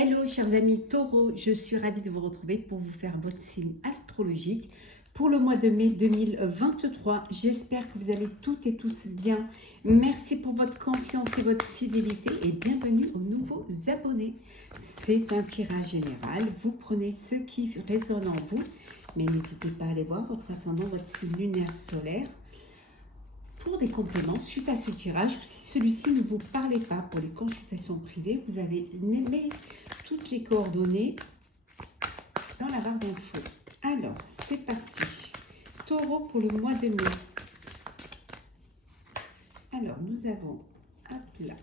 Hello chers amis Taureau, je suis ravie de vous retrouver pour vous faire votre signe astrologique pour le mois de mai 2023. J'espère que vous allez toutes et tous bien. Merci pour votre confiance et votre fidélité et bienvenue aux nouveaux abonnés. C'est un tirage général, vous prenez ce qui résonne en vous, mais n'hésitez pas à aller voir votre ascendant, votre signe lunaire solaire. Pour des compléments, suite à ce tirage, si celui-ci ne vous parlait pas pour les consultations privées, vous avez mis toutes les coordonnées dans la barre d'infos. Alors, c'est parti. Taureau pour le mois de mai. Alors, nous avons, hop là,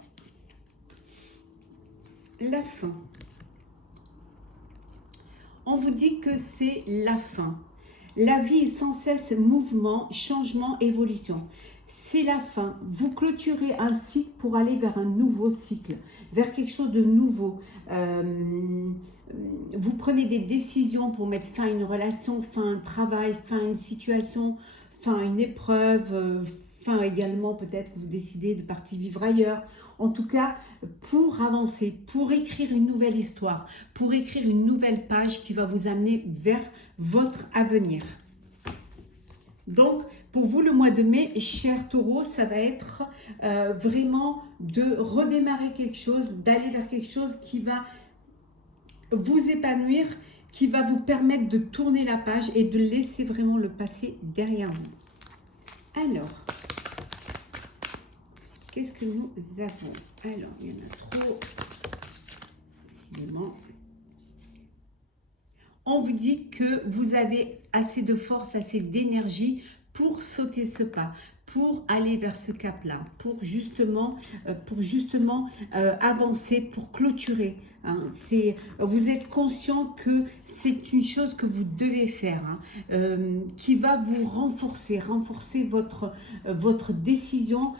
la fin. On vous dit que c'est la fin. La vie est sans cesse mouvement, changement, évolution. C'est la fin. Vous clôturez un cycle pour aller vers un nouveau cycle, vers quelque chose de nouveau. Vous prenez des décisions pour mettre fin à une relation, fin à un travail, fin à une situation, fin à une épreuve, fin également peut-être que vous décidez de partir vivre ailleurs. En tout cas, pour avancer, pour écrire une nouvelle histoire, pour écrire une nouvelle page qui va vous amener vers votre avenir. Donc, pour vous, le mois de mai, cher Taureau, ça va être vraiment de redémarrer quelque chose, d'aller vers quelque chose qui va vous épanouir, qui va vous permettre de tourner la page et de laisser vraiment le passé derrière vous. Alors, qu'est-ce que nous avons? Alors, il y en a trop, décidément. On vous dit que vous avez assez de force, assez d'énergie pour sauter ce pas, pour aller vers ce cap-là, pour justement avancer, pour clôturer. Hein. Vous êtes conscient que c'est une chose que vous devez faire, qui va vous renforcer votre décision.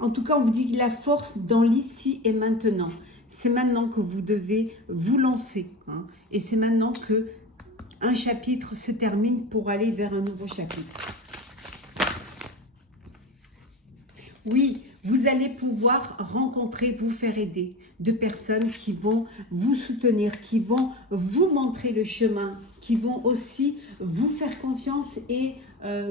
En tout cas, on vous dit la force dans l'ici et maintenant. C'est maintenant que vous devez vous lancer. Et c'est maintenant que un chapitre se termine pour aller vers un nouveau chapitre. Oui, vous allez pouvoir rencontrer, vous faire aider de personnes qui vont vous soutenir, qui vont vous montrer le chemin, qui vont aussi vous faire confiance et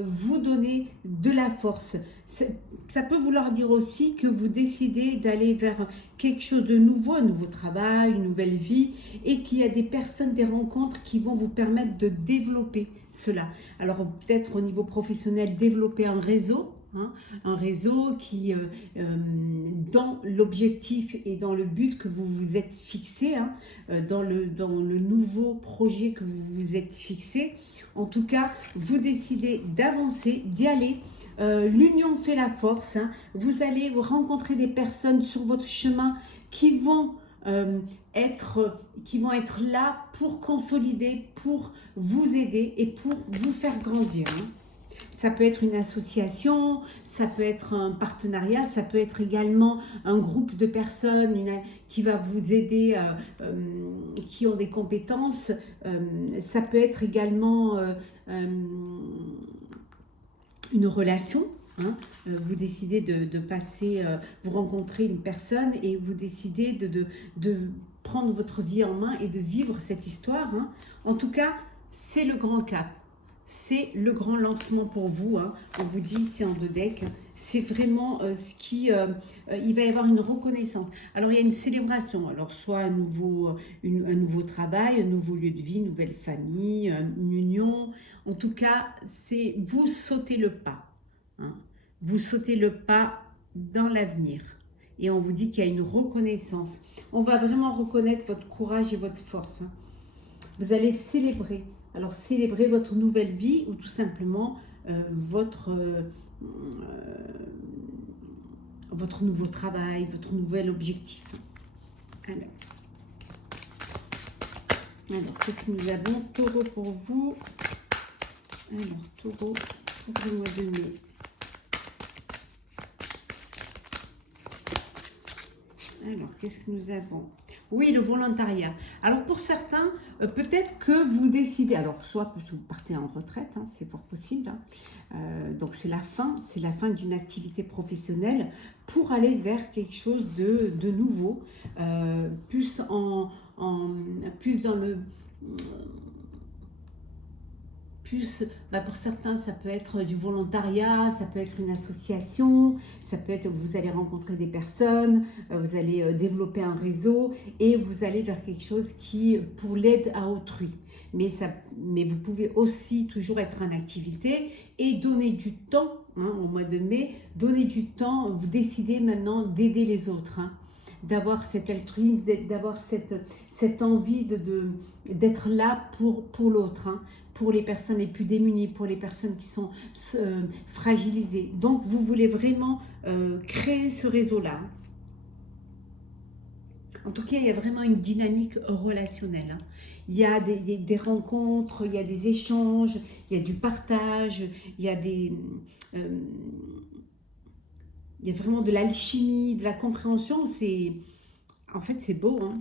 vous donner de la force. Ça peut vouloir dire aussi que vous décidez d'aller vers quelque chose de nouveau, un nouveau travail, une nouvelle vie, et qu'il y a des personnes, des rencontres qui vont vous permettre de développer cela. Alors peut-être au niveau professionnel, développer un réseau, un réseau qui, dans l'objectif et dans le but que vous vous êtes fixé, dans le nouveau projet que vous vous êtes fixé, en tout cas, vous décidez d'avancer, d'y aller. L'union fait la force. Vous allez rencontrer des personnes sur votre chemin qui vont être là pour consolider, pour vous aider et pour vous faire grandir. Ça peut être une association, ça peut être un partenariat, ça peut être également un groupe de personnes qui va vous aider, qui ont des compétences. Ça peut être également une relation. Vous décidez de passer, vous rencontrez une personne et vous décidez de prendre votre vie en main et de vivre cette histoire. En tout cas, c'est le grand cap. C'est le grand lancement pour vous. On vous dit ici en 2 decks. C'est vraiment ce qui... il va y avoir une reconnaissance. Alors, il y a une célébration. Alors, soit un nouveau travail, un nouveau lieu de vie, une nouvelle famille, une union. En tout cas, c'est vous sautez le pas. Vous sautez le pas dans l'avenir. Et on vous dit qu'il y a une reconnaissance. On va vraiment reconnaître votre courage et votre force. Vous allez célébrer. Alors, célébrer votre nouvelle vie ou tout simplement votre nouveau travail, votre nouvel objectif. Alors, qu'est-ce que nous avons? Taureau pour vous. Alors, Taureau pour le mois de mai. Alors, qu'est-ce que nous avons? Oui, le volontariat. Alors pour certains, peut-être que vous décidez, alors soit vous partez en retraite, hein, c'est fort possible, hein. Donc c'est la fin d'une activité professionnelle pour aller vers quelque chose de nouveau, plus, plus dans le plus, pour certains, ça peut être du volontariat, ça peut être une association, ça peut être, vous allez rencontrer des personnes, vous allez développer un réseau et vous allez vers quelque chose qui, pour l'aide à autrui. Mais vous pouvez aussi toujours être en activité et donner du temps, hein, au mois de mai, donner du temps, vous décidez maintenant d'aider les autres, hein, d'avoir cet altruisme, d'avoir cette envie d'être là pour l'autre, hein, pour les personnes les plus démunies, pour les personnes qui sont fragilisées. Donc, vous voulez vraiment créer ce réseau-là. En tout cas, il y a vraiment une dynamique relationnelle, hein. Il y a des rencontres, il y a des échanges, il y a du partage, il y a euh, il y a vraiment de l'alchimie, de la compréhension. En fait, c'est beau, hein.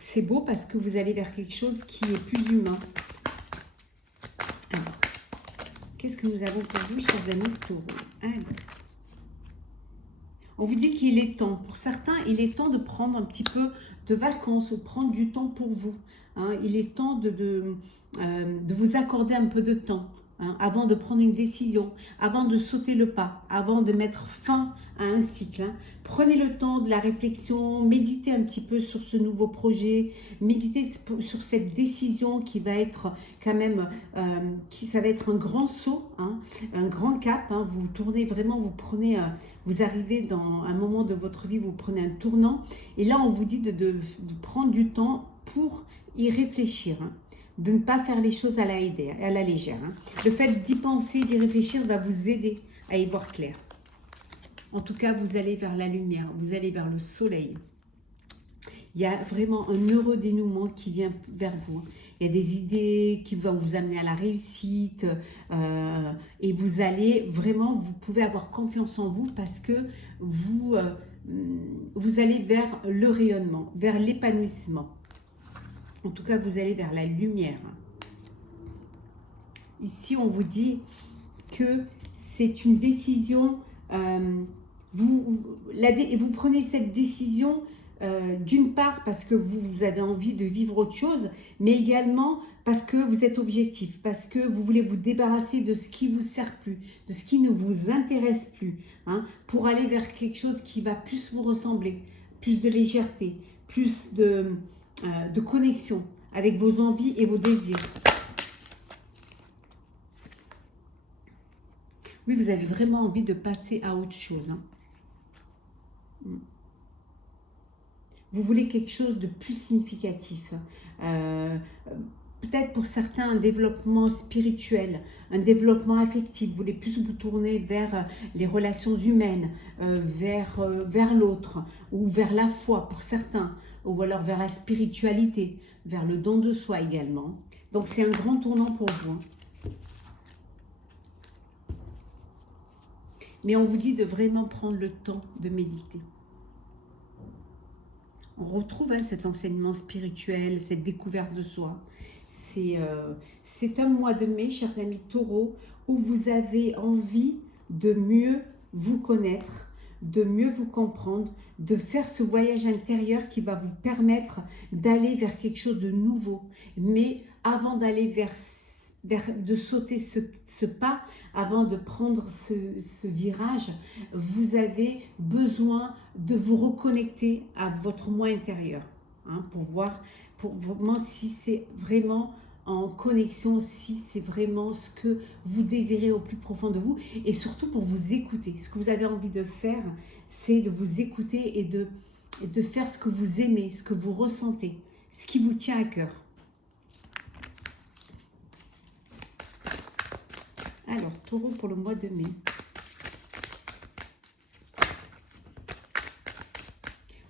C'est beau parce que vous allez vers quelque chose qui est plus humain. Alors, qu'est-ce que nous avons pour vous, chers amis taureaux? Alors, on vous dit qu'il est temps. Pour certains, il est temps de prendre un petit peu de vacances ou prendre du temps pour vous, hein. Il est temps de vous accorder un peu de temps, hein, avant de prendre une décision, avant de sauter le pas, avant de mettre fin à un cycle, hein. Prenez le temps de la réflexion, méditez un petit peu sur ce nouveau projet, méditez sur cette décision qui va être quand même, ça va être un grand saut, hein, un grand cap, hein. Vous tournez vraiment, vous prenez, vous arrivez dans un moment de votre vie, vous prenez un tournant, et là on vous dit de prendre du temps pour y réfléchir, hein, de ne pas faire les choses à la légère, hein. Le fait d'y penser, d'y réfléchir va vous aider à y voir clair. En tout cas, vous allez vers la lumière, vous allez vers le soleil. Il y a vraiment un heureux dénouement qui vient vers vous. Il y a des idées qui vont vous amener à la réussite, et vous allez vraiment, vous pouvez avoir confiance en vous parce que vous, vous allez vers le rayonnement, vers l'épanouissement. En tout cas, vous allez vers la lumière. Ici, on vous dit que c'est une décision, vous prenez cette décision d'une part parce que vous avez envie de vivre autre chose, mais également parce que vous êtes objectif, parce que vous voulez vous débarrasser de ce qui ne vous sert plus, de ce qui ne vous intéresse plus, hein, pour aller vers quelque chose qui va plus vous ressembler, plus de légèreté, plus de connexion avec vos envies et vos désirs. Oui, vous avez vraiment envie de passer à autre chose, hein. Vous voulez quelque chose de plus significatif. Peut-être pour certains un développement spirituel, un développement affectif. Vous voulez plus vous tourner vers les relations humaines, vers l'autre, ou vers la foi pour certains, ou alors vers la spiritualité, vers le don de soi également. Donc c'est un grand tournant pour vous, hein. Mais on vous dit de vraiment prendre le temps de méditer. On retrouve, hein, cet enseignement spirituel, cette découverte de soi. C'est un mois de mai, chers amis taureaux, où vous avez envie de mieux vous connaître, de mieux vous comprendre, de faire ce voyage intérieur qui va vous permettre d'aller vers quelque chose de nouveau. Mais avant d'aller de sauter ce pas, avant de prendre ce virage, vous avez besoin de vous reconnecter à votre moi intérieur, hein, pour voir si c'est vraiment en connexion, si c'est vraiment ce que vous désirez au plus profond de vous, et surtout pour vous écouter. Ce que vous avez envie de faire, c'est de vous écouter et de faire ce que vous aimez, ce que vous ressentez, ce qui vous tient à cœur. Alors, taureau pour le mois de mai.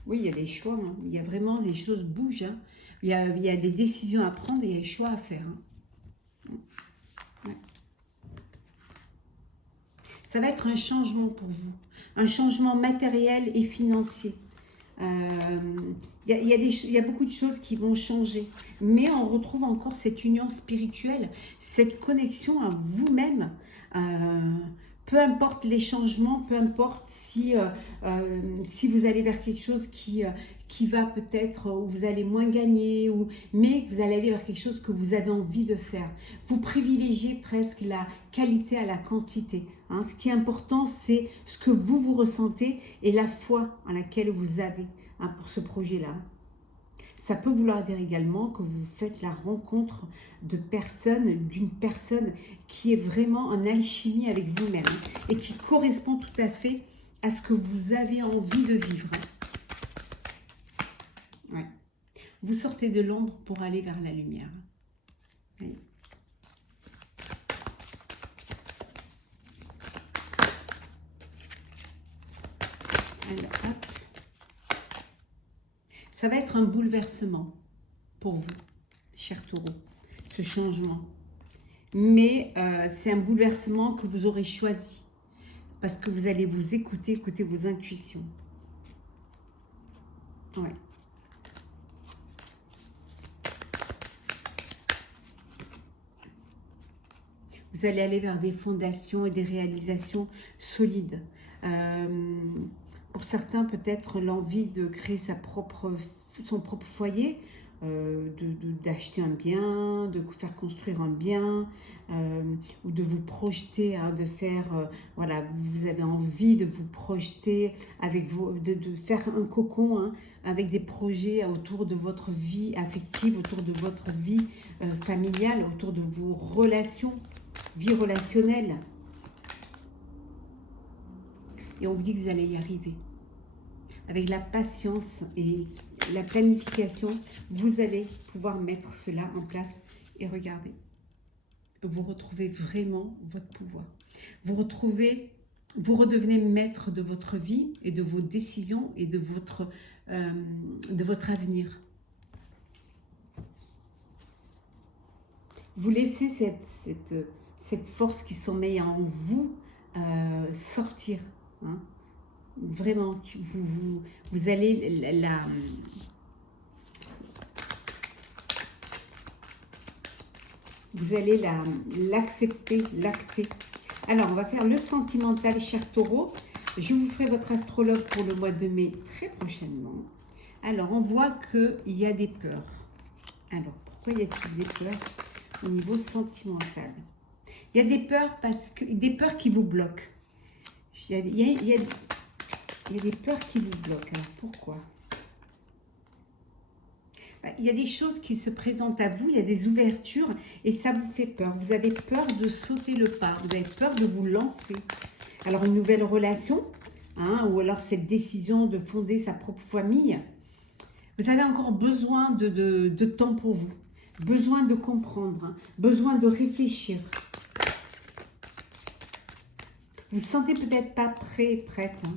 Oui, il y a des choix, hein. Il y a vraiment, les choses bougent, hein. Il y a des décisions à prendre et il y a des choix à faire, hein. Ouais. Ça va être un changement pour vous, un changement matériel et financier. il y a beaucoup de choses qui vont changer. Mais on retrouve encore cette union spirituelle, cette connexion à vous-même. Peu importe les changements, peu importe si vous allez vers quelque chose qui va peut-être, où vous allez moins gagner, mais vous allez aller vers quelque chose que vous avez envie de faire. Vous privilégiez presque la qualité à la quantité. Hein. Ce qui est important, c'est ce que vous ressentez et la foi à laquelle vous avez pour ce projet-là. Ça peut vouloir dire également que vous faites la rencontre d'une personne qui est vraiment en alchimie avec vous-même et qui correspond tout à fait à ce que vous avez envie de vivre. Ouais. Vous sortez de l'ombre pour aller vers la lumière. Oui. Alors, hop. Ça va être un bouleversement pour vous, cher taureau, ce changement. Mais c'est un bouleversement que vous aurez choisi parce que vous allez vous écouter vos intuitions. Ouais. Vous allez aller vers des fondations et des réalisations solides. Pour certains, peut-être l'envie de créer son propre foyer, d'acheter un bien, de faire construire un bien, ou de vous projeter, hein, de faire, voilà, vous avez envie de vous projeter avec de faire un cocon, hein, avec des projets autour de votre vie affective, autour de votre vie familiale, autour de vos relations, vie relationnelle. Et on vous dit que vous allez y arriver. Avec la patience et la planification, vous allez pouvoir mettre cela en place. Et regardez, vous retrouvez vraiment votre pouvoir. Vous redevenez maître de votre vie et de vos décisions et de votre avenir. Vous laissez cette force qui sommeille en vous sortir. Hein. Vraiment, vous allez l'accepter, l'acter. Alors, on va faire le sentimental, cher taureau. Je vous ferai votre astrologue pour le mois de mai très prochainement. Alors, on voit qu'il y a des peurs. Alors, pourquoi y a-t-il des peurs au niveau sentimental? Il y a des peurs des peurs qui vous bloquent. Il y a des peurs qui vous bloquent. Alors, pourquoi? Il y a des choses qui se présentent à vous, il y a des ouvertures et ça vous fait peur. Vous avez peur de sauter le pas, vous avez peur de vous lancer. Alors, une nouvelle relation, hein, ou alors cette décision de fonder sa propre famille, vous avez encore besoin de temps pour vous, besoin de comprendre, hein, besoin de réfléchir. Vous ne sentez peut-être pas prête, hein,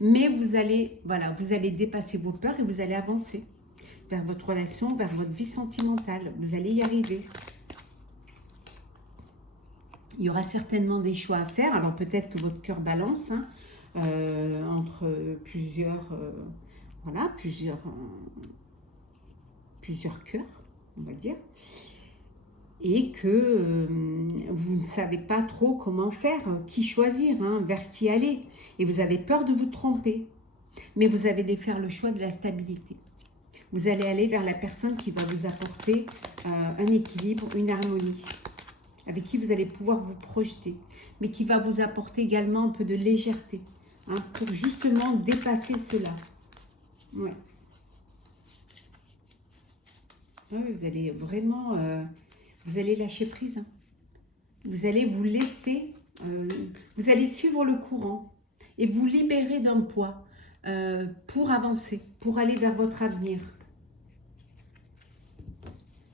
mais vous allez dépasser vos peurs et vous allez avancer vers votre relation, vers votre vie sentimentale. Vous allez y arriver. Il y aura certainement des choix à faire. Alors peut-être que votre cœur balance, hein, entre plusieurs cœurs, on va dire. Et que vous ne savez pas trop comment faire, qui choisir, hein, vers qui aller. Et vous avez peur de vous tromper. Mais vous allez faire le choix de la stabilité. Vous allez aller vers la personne qui va vous apporter un équilibre, une harmonie, avec qui vous allez pouvoir vous projeter, mais qui va vous apporter également un peu de légèreté, hein, pour justement dépasser cela. Ouais. Ouais, vous allez vraiment, vous allez lâcher prise. Hein. Vous allez vous laisser, vous allez suivre le courant et vous libérer d'un poids pour avancer, pour aller vers votre avenir.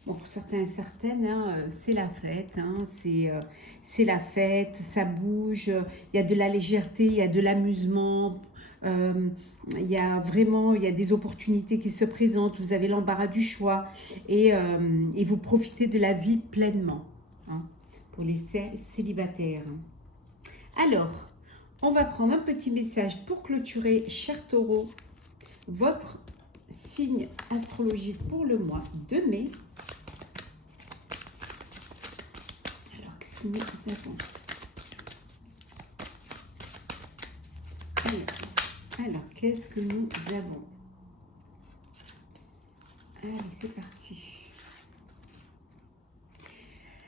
Bon, pour certains et certaines, hein, c'est la fête, hein, c'est la fête, ça bouge, il y a de la légèreté, il y a de l'amusement, il y a des opportunités qui se présentent, vous avez l'embarras du choix et vous profitez de la vie pleinement, hein, pour les célibataires. Alors, on va prendre un petit message pour clôturer, cher taureau, votre signe astrologique pour le mois de mai. Alors, qu'est-ce que nous avons? Alors, qu'est-ce que nous avons? Allez, c'est parti.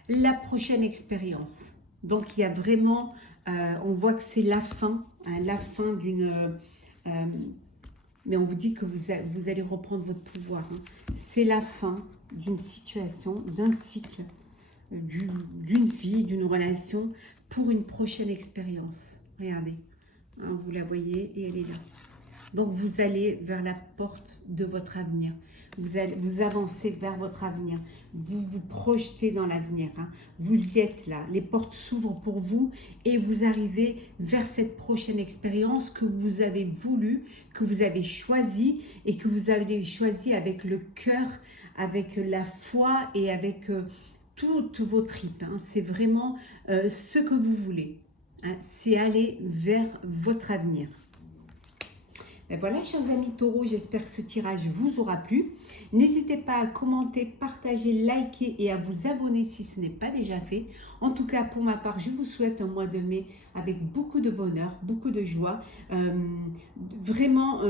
La prochaine expérience. Donc, il y a vraiment, on voit que c'est la fin d'une... mais on vous dit que vous allez reprendre votre pouvoir. Hein. C'est la fin d'une situation, d'un cycle, d'une vie, d'une relation pour une prochaine expérience. Regardez, hein, vous la voyez et elle est là. Donc, vous allez vers la porte de votre avenir. Vous avancez vers votre avenir. Vous vous projetez dans l'avenir. Hein. Vous y êtes là. Les portes s'ouvrent pour vous et vous arrivez vers cette prochaine expérience que vous avez voulu, que vous avez choisi et que vous avez choisi avec le cœur, avec la foi et avec toutes vos tripes. Hein. C'est vraiment ce que vous voulez. Hein. C'est aller vers votre avenir. Ben voilà, chers amis taureaux, j'espère que ce tirage vous aura plu. N'hésitez pas à commenter, partager, liker et à vous abonner si ce n'est pas déjà fait. En tout cas, pour ma part, je vous souhaite un mois de mai avec beaucoup de bonheur, beaucoup de joie. Vraiment,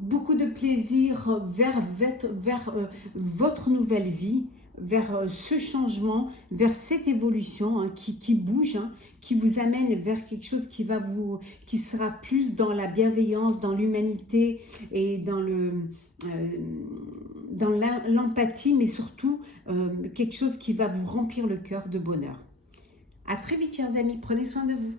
beaucoup de plaisir vers votre nouvelle vie, vers ce changement, vers cette évolution hein, qui bouge, hein, qui vous amène vers quelque chose qui sera plus dans la bienveillance, dans l'humanité et dans l'empathie, mais surtout quelque chose qui va vous remplir le cœur de bonheur. À très vite, chers amis, prenez soin de vous.